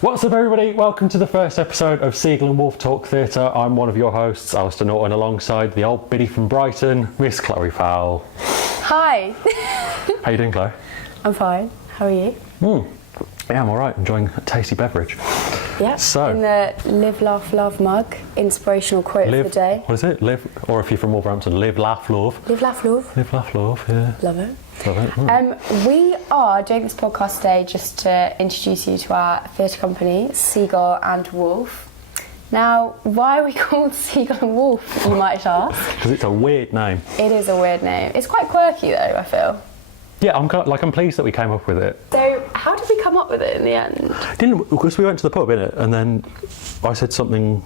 What's up, everybody? Welcome to the first episode of Seagull and Wolf Talk Theatre. I'm one of your hosts, Alastair, alongside the old biddy from Brighton, Miss Chloë Powell. Hi. How you doing, Chloe? I'm fine. How are you? Yeah, I'm all right. Enjoying a tasty beverage. Yeah. So, in the Live, Laugh, Love mug, inspirational quote of the day. What is it? Live, or if you're from Wolverhampton, live, laugh, love. Live, laugh, love. Live, laugh, love. Yeah. Love it. Love it. We are doing this podcast today just to introduce you to our theatre company, Seagull and Wolf. Now, why are we called Seagull and Wolf, you might ask? Because it's a weird name. It is a weird name. It's quite quirky, though, I feel. Yeah, I'm pleased that we came up with it. So, how did we come up with it in the end? Because we went to the pub, innit? And then I said something.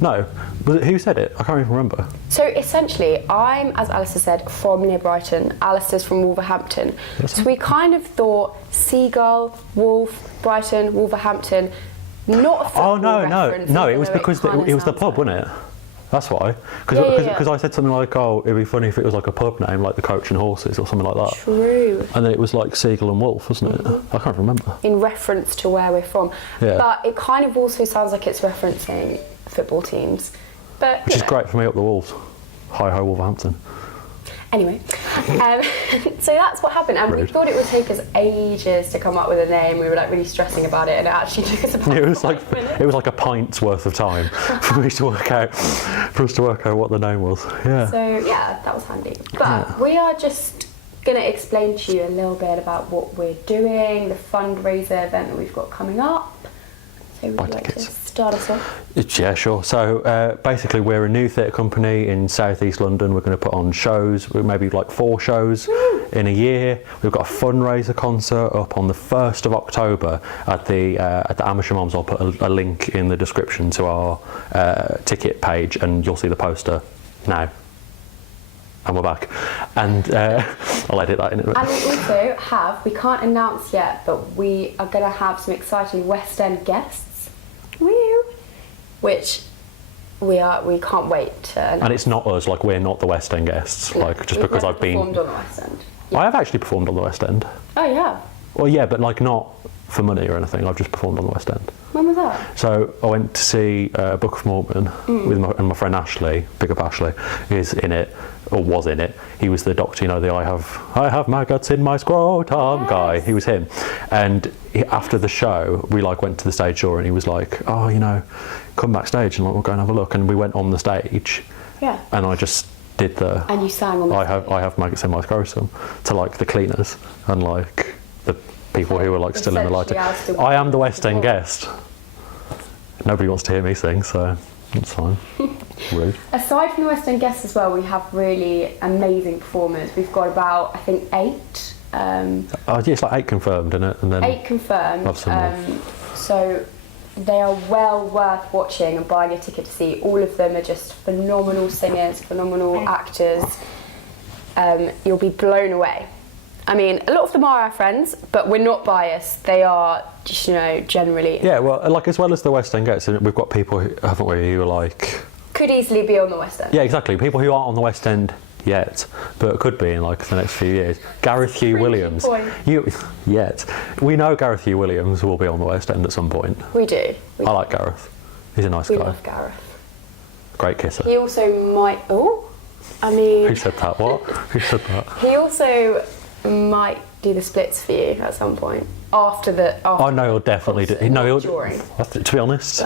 No, was it who said it? I can't even remember. So essentially, I'm, as Alastair said, from near Brighton. Alastair's from Wolverhampton. So we kind of thought Seagull, Wolf, Brighton, Wolverhampton. Not a football reference, no. It was because it was the pub, wasn't it? That's why. Because I said something like, "Oh, it'd be funny if it was like a pub name, like the Coach and Horses or something like that." True. And then it was like Seagull and Wolf, wasn't it? I can't remember. In reference to where we're from. Yeah. But it kind of also sounds like it's referencing football teams. But which is great for me up the Wolves. Hi ho, Wolverhampton. Anyway, so that's what happened, and we thought it would take us ages to come up with a name. We were like really stressing about it, and it actually took us about 5 minutes. It was like a pint's worth of time for us to work out what the name was. Yeah. So yeah, that was handy. But we are just going to explain to you a little bit about what we're doing, the fundraiser event that we've got coming up. So would you like to start us off? Yeah, sure. So basically we're a new theatre company in South East London. We're going to put on shows, maybe like 4 shows in a year. We've got a fundraiser concert up on the 1st of October at the Amersham Arms. I'll put a link in the description to our ticket page, and you'll see the poster now. And we're back. And I'll edit that in. And we also have, we can't announce yet, but we are going to have some exciting West End guests. Woo! Which we can't wait to announce. And it's not us, like we're not the West End guests, No, like just because I've been performed on the West End. Yeah. I have actually performed on the West End. Oh yeah. Well, yeah, but like not for money or anything. I've just performed on the West End. When was that? So I went to see Book of Mormon with my friend Ashley. Big up Ashley, is in it. Or was in it. He was the doctor, you know, the I have maggots in my scrotum guy. He was him. And after the show, we like went to the stage door, and he was like, "Oh, you know, come backstage and like, we'll go and have a look." And we went on the stage. Yeah. And I just did the. And you sang on the stage. I have maggots in my scrotum to like the cleaners and like the people who were like still in the lighting. I am the West End guest. Nobody wants to hear me sing, so. That's fine. Rude. Aside from the West End guests as well, we have really amazing performers. We've got about, I think, 8. It's like 8 confirmed, isn't it? And then 8 confirmed. Have some more. So they are well worth watching and buying a ticket to see. All of them are just phenomenal singers, phenomenal actors. You'll be blown away. I mean, a lot of them are our friends, but we're not biased. They are just, you know, generally. Yeah, well, like as well as the West End gets, we've got people, haven't we, who are like... Could easily be on the West End. Yeah, exactly. People who aren't on the West End yet, but could be in like the next few years. Gareth Hugh Williams. Yet. We know Gareth Hugh Williams will be on the West End at some point. We do. I like Gareth. He's a nice guy. We love Gareth. Great kisser. He also might... Oh, I mean... Who said that? What? Who said that? He also might do the splits for you at some point. After oh no, he'll definitely do. No, he'll. During. To be honest,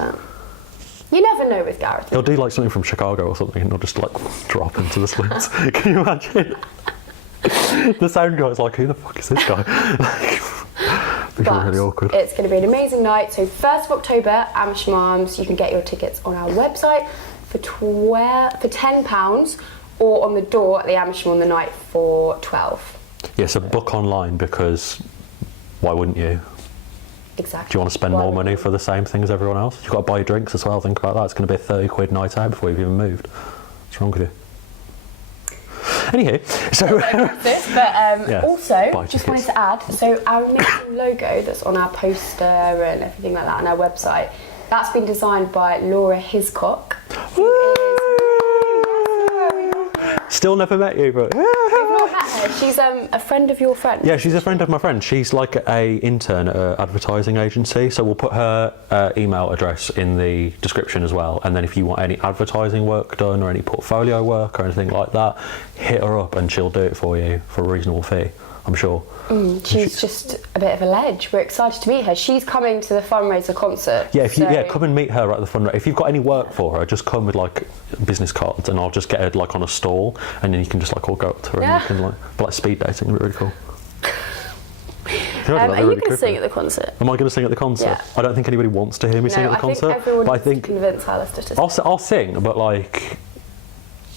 you never know with Gareth. He'll do like something from Chicago or something, and he'll just like drop into the splits. Can you imagine? The sound guy's like, "Who the fuck is this guy?" Like, really awkward. It's going to be an amazing night. So 1st of October, Amersham Arms. You can get your tickets on our website for £10, or on the door at the Amersham on the night for £12. Yeah, so book online, because why wouldn't you? Exactly. Do you want to spend more money for the same thing as everyone else? You've got to buy your drinks as well. Think about that. It's going to be a £30 night out before you've even moved. What's wrong with you? Anyway, so... also, just wanted to add, so our amazing logo that's on our poster and everything like that on our website, that's been designed by Laura Hiscock. Still never met you, but... We've not met her She's a friend of your friend. Yeah, she's a friend of my friend. She's like a intern at an advertising agency, so we'll put her email address in the description as well. And then if you want any advertising work done or any portfolio work or anything like that, hit her up and she'll do it for you for a reasonable fee, I'm sure. She's just a bit of a ledge. We're excited to meet her. She's coming to the fundraiser concert. Yeah, come and meet her at the fundraiser. If you've got any work for her, just come with like business cards, and I'll just get her like on a stall, and then you can just like all go up to her and you can like speed dating. It'll be really cool. Are you going to sing at the concert? Am I going to sing at the concert? Yeah. I don't think anybody wants to hear me sing at the concert. Everyone but I needs to think convince Alastair to sing. I'll sing, but like,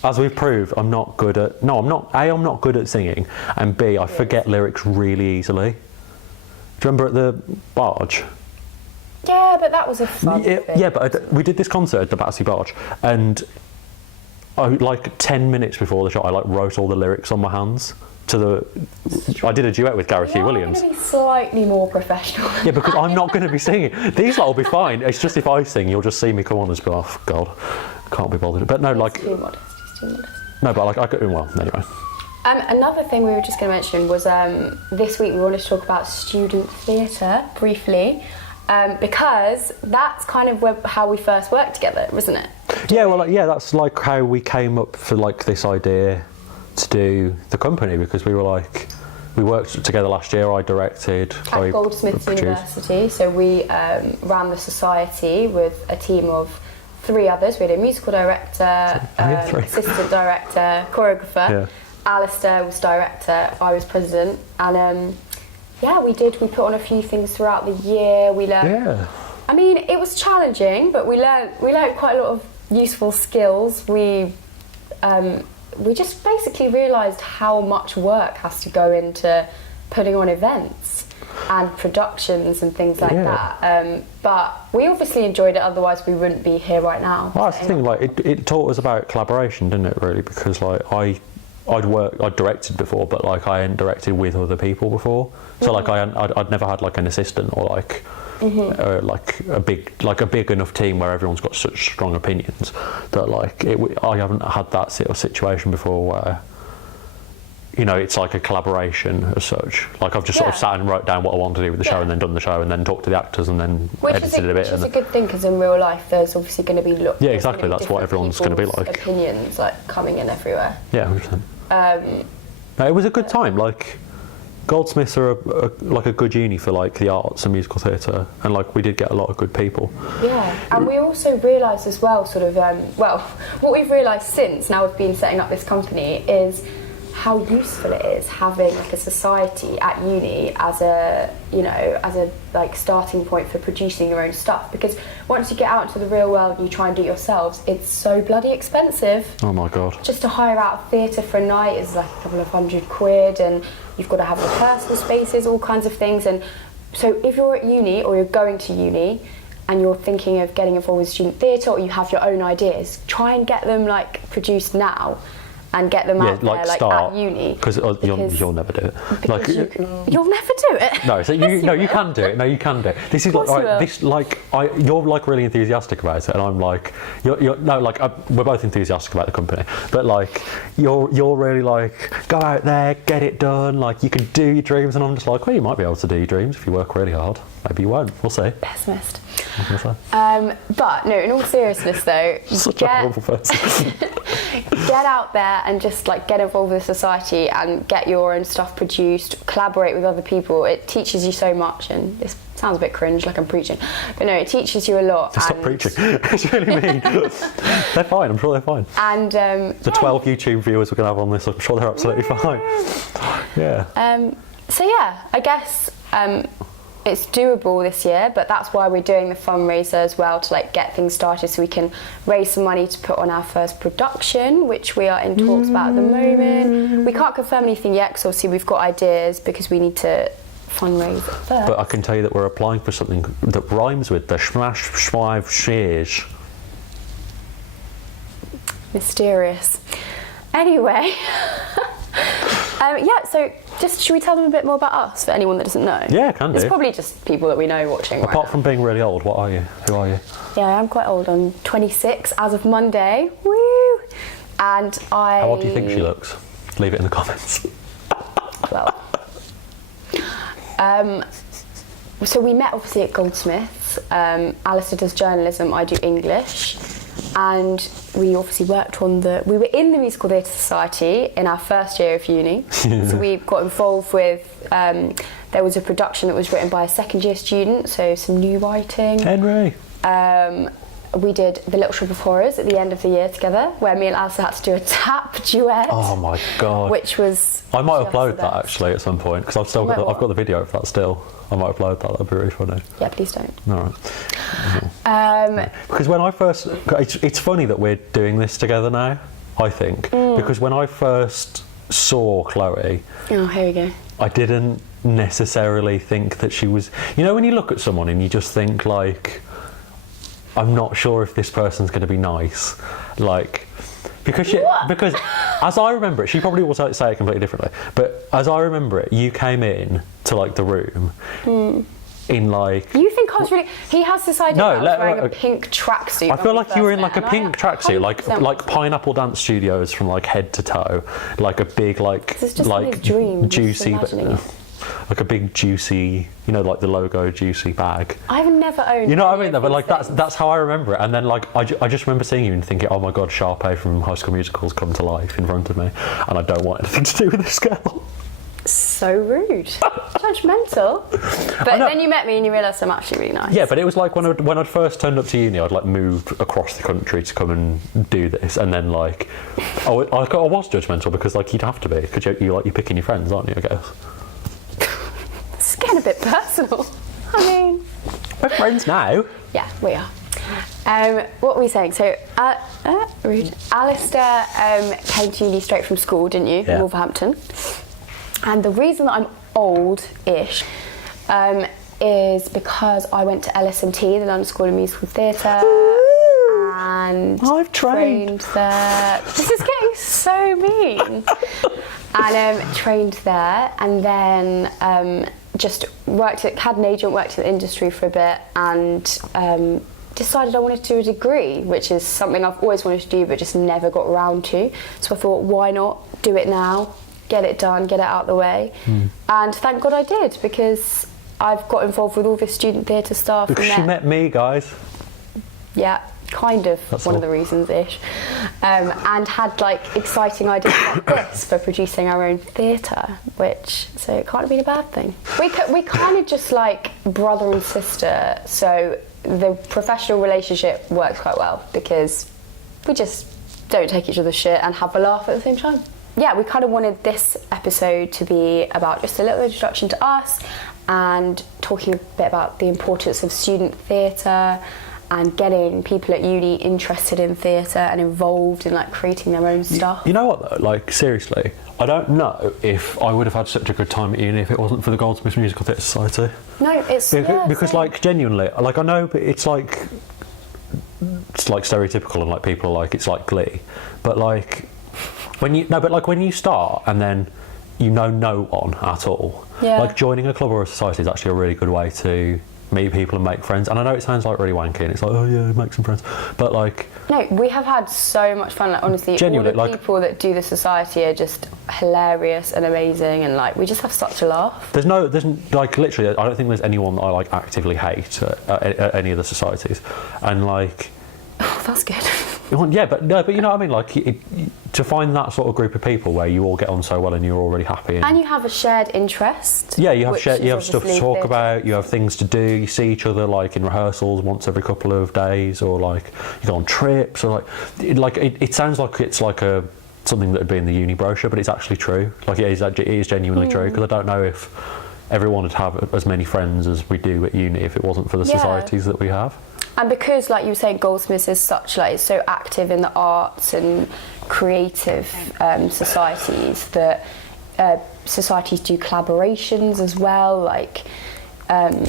as we've proved, I'm not good at. No, I'm not. A, I'm not good at singing, and B, I forget lyrics really easily. Do you remember at the barge? Yeah, but that was a fun thing. Yeah, but we did this concert at the Battersea Barge, and like 10 minutes before the show, I like wrote all the lyrics on my hands. I did a duet with Gareth Hugh Williams. You're going to be slightly more professional. Yeah, because I'm not going to be singing. These lot will be fine. It's just if I sing, you'll just see me come on and be like, oh God, can't be bothered. But no, like. Too modest. It's too modest. No, but like I could. Well, anyway. Another thing we were just going to mention was this week we wanted to talk about student theatre briefly, because that's kind of how we first worked together, wasn't it? That's like how we came up for like this idea to do the company, because we worked together last year. I directed. At Goldsmiths University, so we ran the society with a team of 3 others. We had a musical director, assistant director, choreographer. Yeah. Alastair was director, I was president, and we put on a few things throughout the year. We learned. Yeah. I mean, it was challenging, but we learned quite a lot of useful skills. We just basically realised how much work has to go into putting on events and productions and things like that. But we obviously enjoyed it, otherwise we wouldn't be here right now. Well, that's the thing, like it taught us about collaboration, didn't it, really? Because like I'd directed before, but like I hadn't directed with other people before. So like I'd never had like an assistant or like like a big enough team where everyone's got such strong opinions that like I haven't had that sort of situation before where, you know, it's like a collaboration as such. Like I've just sort of sat and wrote down what I wanted to do with the show and then done the show and then talked to the actors and then edited it a bit. Which is a good thing, because in real life there's obviously going to be yeah, exactly. That's what everyone's going to be like. Opinions like coming in everywhere. Yeah, 100%. No, it was a good time. Like Goldsmiths are like a good uni for like the arts and musical theatre, and like we did get a lot of good people. Yeah, and we also realised as well, sort of, what we've realised since now we've been setting up this company is how useful it is having like a society at uni as a like starting point for producing your own stuff, because once you get out into the real world and you try and do it yourselves, it's so bloody expensive. Oh my God. Just to hire out a theatre for a night is like a couple of £100, and you've got to have the personal spaces, all kinds of things. And so if you're at uni or you're going to uni and you're thinking of getting involved with student theatre, or you have your own ideas, try and get them like produced now and get them out there like at uni, because you'll never do it. Like you'll never do it. No, so you can do it. No, you can do it. This is like you're like really enthusiastic about it, and I'm like we're both enthusiastic about the company, but like you're really like, go out there, get it done. Like you can do your dreams, and I'm just like, well, you might be able to do your dreams if you work really hard. Maybe you won't. We'll see. Pessimist. But no, in all seriousness though, get out there and just like get involved with society and get your own stuff produced, collaborate with other people. It teaches you so much, and this sounds a bit cringe, like I'm preaching, but no, it teaches you a lot. Stop preaching. It's really mean. They're fine, I'm sure they're fine. And the 12 YouTube viewers we're going to have on this, I'm sure they're absolutely fine. Yeah. So yeah, I guess it's doable this year, but that's why we're doing the fundraiser as well, to like get things started so we can raise some money to put on our first production, which we are in talks about at the moment. We can't confirm anything yet because obviously we've got ideas, because we need to fundraise first. But I can tell you that we're applying for something that rhymes with the smash schwive shears. Mysterious. Anyway. So should we tell them a bit more about us, for anyone that doesn't know? Yeah, can do. It's probably just people that we know watching. Apart from being really old, what are you? Who are you? Yeah, I'm quite old. I'm 26 as of Monday. Woo! And How old do you think she looks? Leave it in the comments. So we met obviously at Goldsmiths. Alastair does journalism, I do English. And we obviously worked on we were in the Musical Theatre Society in our first year of uni. So we got involved with, there was a production that was written by a second year student, so some new writing. Henry. We did The Little Shop of Horrors at the end of the year together, where me and Alastair had to do a tap duet. Oh my God. Which was... I might upload that actually at some point, because I've got the video of that still. I might upload that, that'd be really funny. Yeah, please don't. All right. Because when I first... It's funny that we're doing this together now, I think, because when I first saw Chloë... Oh, here we go. I didn't necessarily think that she was... You know when you look at someone and you just think like... I'm not sure if this person's going to be nice, like, because as I remember it, she probably will say it completely differently, but as I remember it, you came in to like the room in like... You think I was really... He has this idea that I was wearing a pink tracksuit. I feel like you were in like a pink tracksuit, like Pineapple Dance Studios from like head to toe, like a big like... This is just his dream, juicy... Like a big juicy, you know, like the logo juicy bag. I've never owned. You know what I mean? But like that's how I remember it. And then like I just remember seeing you and thinking, oh my God, Sharpay from High School Musical's come to life in front of me, and I don't want anything to do with this girl. So rude, judgmental. But then you met me and you realised I'm actually really nice. Yeah, but it was like when I'd first turned up to uni, I'd like moved across the country to come and do this, and then like I was judgmental because like you'd have to be, because you're picking your friends, aren't you? I guess. It's getting a bit personal. I mean... We're friends now. Yeah, we are. What were we saying? So, rude. Alastair came to uni straight from school, didn't you? Yeah. Wolverhampton. And the reason that I'm old-ish is because I went to LSMT, the London School of Musical Theatre. And I've trained there. This is getting so mean. And trained there, and then just had an agent, worked in the industry for a bit, and decided I wanted to do a degree, which is something I've always wanted to do but just never got around to. So I thought, why not do it now, get it done, get it out of the way. And thank God I did, because I've got involved with all this student theatre stuff. Because she met me, guys. Yeah. Kind of. That's one of the reasons-ish. And had like exciting ideas like this for producing our own theatre, so it can't have been a bad thing. We kind of just like brother and sister, so the professional relationship works quite well because we just don't take each other's shit and have a laugh at the same time. Yeah, we kind of wanted this episode to be about just a little introduction to us and talking a bit about the importance of student theatre and getting people at uni interested in theatre and involved in like creating their own stuff. You know what though, like seriously, I don't know if I would have had such a good time at uni if it wasn't for the Goldsmiths Musical Theatre Society. No, it's... Because like genuinely, like I know, but it's like stereotypical and like people are like, it's like Glee. But like, when you start and then you know no one at all, like joining a club or a society is actually a really good way to meet people and make friends. And I know it sounds like really wanky and it's like, oh yeah, make some friends, but like... No, we have had so much fun, like honestly, genuinely, all the people that do the society are just hilarious and amazing, and like we just have such a laugh. There's like literally, I don't think there's anyone that I like actively hate at any of the societies, and like... Oh, that's good. Yeah, but you know what I mean, like to find that sort of group of people where you all get on so well and you're all really happy and you have a shared interest. Yeah, you have stuff to talk about, you have things to do, you see each other like in rehearsals once every couple of days, or like you go on trips, or like it sounds like it's like something that would be in the uni brochure, but it's actually true. Like it is genuinely true, because I don't know if everyone would have as many friends as we do at uni if it wasn't for the societies that we have. And because, like you were saying, Goldsmiths is it's so active in the arts and creative societies, that societies do collaborations as well. Like, you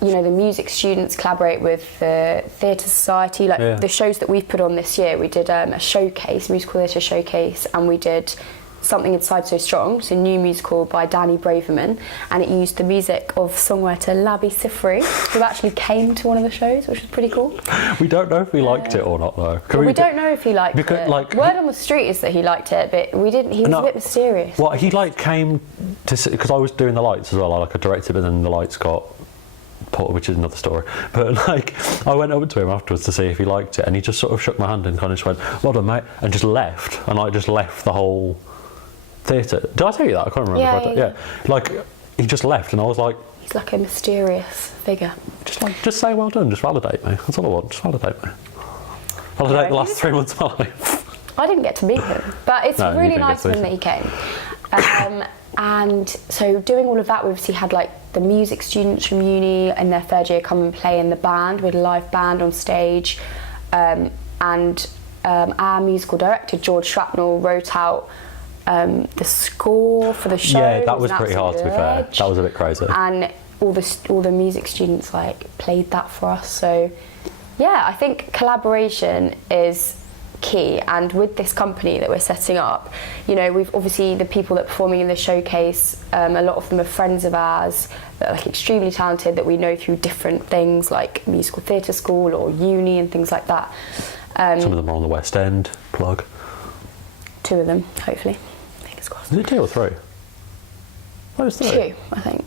know, the music students collaborate with the theatre society. Like the shows that we've put on this year, we did a showcase, musical theatre showcase, and we did Something Inside So Strong, it's a new musical by Danny Braverman, and it used the music of songwriter Labi Siffredi, who actually came to one of the shows, which was pretty cool. We don't know if he liked it or not, though. We don't know if he liked because, it. Like, word on the street is that he liked it, but we didn't. He was a bit mysterious. Well, he like came to, because I was doing the lights as well. I directed, but then the lights got put, which is another story. But like, I went over to him afterwards to see if he liked it, and he just sort of shook my hand and kind of just went, "Well done, mate," and just left, and I just left the whole theatre. Did I tell you that? I can't remember. Yeah. Like, he just left, and I was like, he's like a mysterious figure. Just say well done, just validate me. That's all I want, just validate me. Validate the last 3 months of my life. I didn't get to meet him, but it's really nice of him that he came. And so doing all of that, we obviously had like the music students from uni in their third year come and play in the band. We had a live band on stage, and our musical director, George Shrapnel, wrote out the score for the show. Yeah, that was pretty hard, to be fair. That was a bit crazy. And all the music students like played that for us. So yeah, I think collaboration is key, and with this company that we're setting up, you know, we've obviously the people that are performing in the showcase, a lot of them are friends of ours that are like extremely talented that we know through different things like musical theatre school or uni and things like that. Some of them are on the West End, plug. 2 of them, hopefully. Fingers crossed. Is it 2 or 3? Oh, it's 3. 2, I think.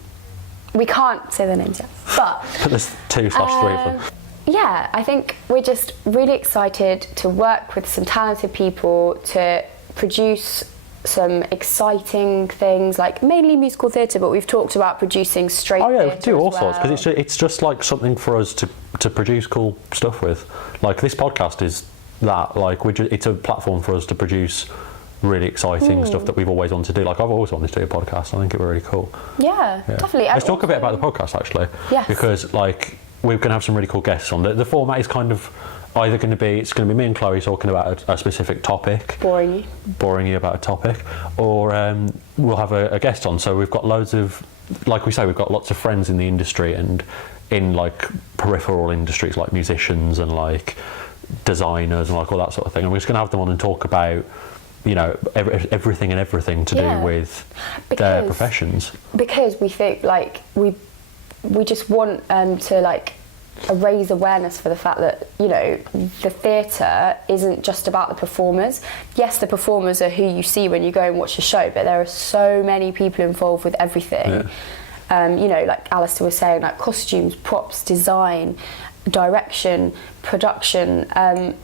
We can't say their names yet, but there's 2/3 of them. Yeah, I think we're just really excited to work with some talented people to produce some exciting things, like mainly musical theatre, but we've talked about producing straight theatre. Oh yeah, we do all sorts, because it's just like something for us to produce cool stuff with. Like this podcast is that, like it's a platform for us to produce really exciting stuff that we've always wanted to do. Like I've always wanted to do a podcast. I think it'd be really cool. Yeah. Definitely. Let's talk a bit about the podcast actually. Yes. Because like we're going to have some really cool guests on. The format is kind of either going to be me and Chloe talking about a specific topic, boring you about a topic, or we'll have a guest on. So we've got loads of, like we say, we've got lots of friends in the industry and in like peripheral industries like musicians and like designers and like all that sort of thing. And we're just going to have them on and talk about, you know, everything to do with their professions. Because we think like we just want to like raise awareness for the fact that, you know, the theatre isn't just about the performers. Yes, the performers are who you see when you go and watch a show, but there are so many people involved with everything. You know, like Alastair was saying, like costumes, props, design, direction, production, and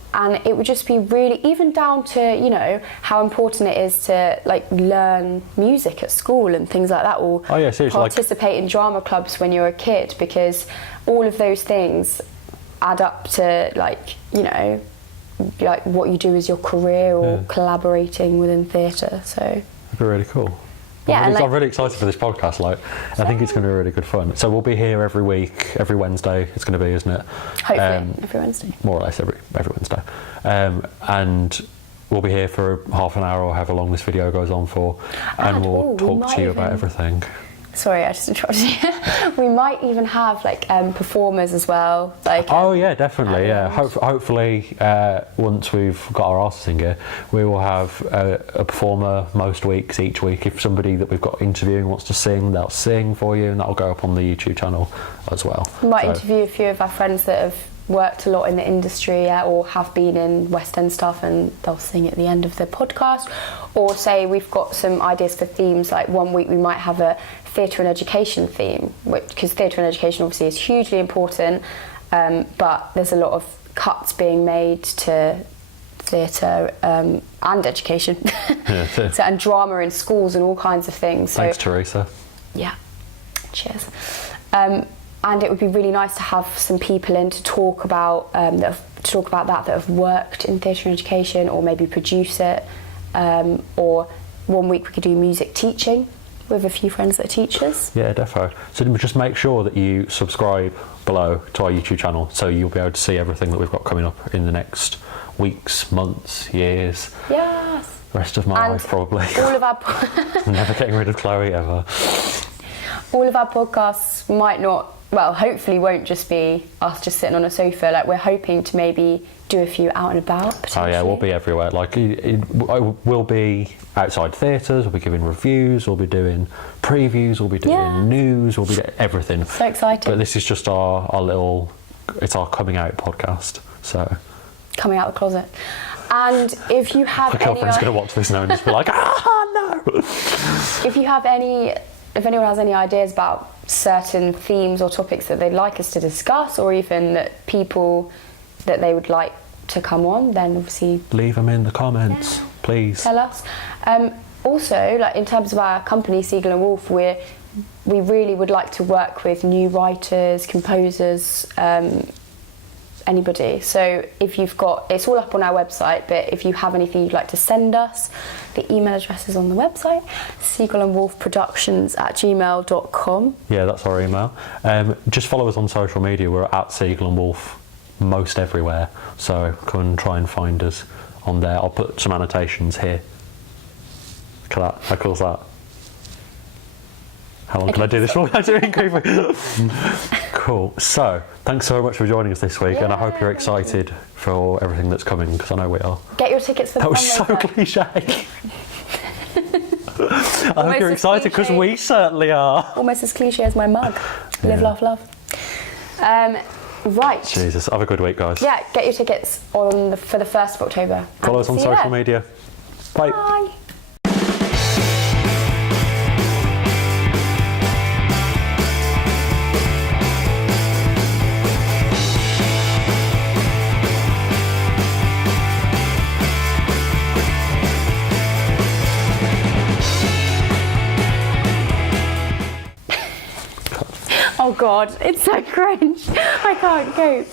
it would just be really, even down to, you know, how important it is to like learn music at school and things like that, or participate in drama clubs when you're a kid, because all of those things add up to, like, you know, like what you do as your career or collaborating within theatre. So it'd be really cool. Yeah, I'm really excited for this podcast. Like, I think it's going to be really good fun. So we'll be here every week, every Wednesday. It's going to be, isn't it? Hopefully, every Wednesday. More or less every Wednesday, and we'll be here for half an hour or however long this video goes on for, and we'll talk to you about everything. Sorry, I just interrupted you. We might even have like performers as well. Like. Oh yeah, definitely. Yeah. Hopefully, once we've got our artists in gear, we will have a performer most weeks. Each week, if somebody that we've got interviewing wants to sing, they'll sing for you, and that'll go up on the YouTube channel as well. We might interview a few of our friends that have worked a lot in the industry or have been in West End stuff, and they'll sing at the end of the podcast. Or say we've got some ideas for themes, like one week we might have a theatre and education theme, because theatre and education obviously is hugely important, but there's a lot of cuts being made to theatre and education, and drama in schools and all kinds of things. So, thanks, Teresa. Yeah, cheers. And it would be really nice to have some people in to talk about that have worked in theatre and education, or maybe produce it. Or one week we could do music teaching with a few friends that are teachers. Yeah, defo. So just make sure that you subscribe below to our YouTube channel, so you'll be able to see everything that we've got coming up in the next weeks, months, years. Yes. The rest of my life, probably. All of our never getting rid of Chloe ever. All of our podcasts might not well, hopefully won't just be us just sitting on a sofa. Like, we're hoping to maybe do a few out and about, potentially. Oh yeah, we'll be everywhere. Like, we'll be outside theatres, we'll be giving reviews, we'll be doing previews, we'll be doing news, we'll be doing everything. So exciting. But this is just our little, it's our coming out podcast, so. Coming out of the closet. And if you have My girlfriend's going to watch this now and just be like, no! If anyone has any ideas about certain themes or topics that they'd like us to discuss, or even that people that they would like to come on, then obviously leave them in the comments, please. Tell us. Also, like, in terms of our company, Seagull and Wolf, we really would like to work with new writers, composers, anybody. So if you've got, it's all up on our website, but if you have anything you'd like to send us, the email address is on the website, seagallandwolfproductions@gmail.com. Yeah, that's our email. Just follow us on social media. We're at Seagull and Wolf most everywhere, so come and try and find us on there. I'll put some annotations here. Look at that. How cool is that? How long can I do this for? I'm doing creepy. Cool. So, thanks so much for joining us this week, and I hope you're excited for everything that's coming, because I know we are. Get your tickets for the That was so cliche. I hope you're excited, because we certainly are. Almost as cliche as my mug. Live, laugh, love. Right. Jesus, have a good week, guys. Yeah, get your tickets for the 1st of October. Follow us on social media. Bye. Bye. Oh God, it's so cringe. I can't cope.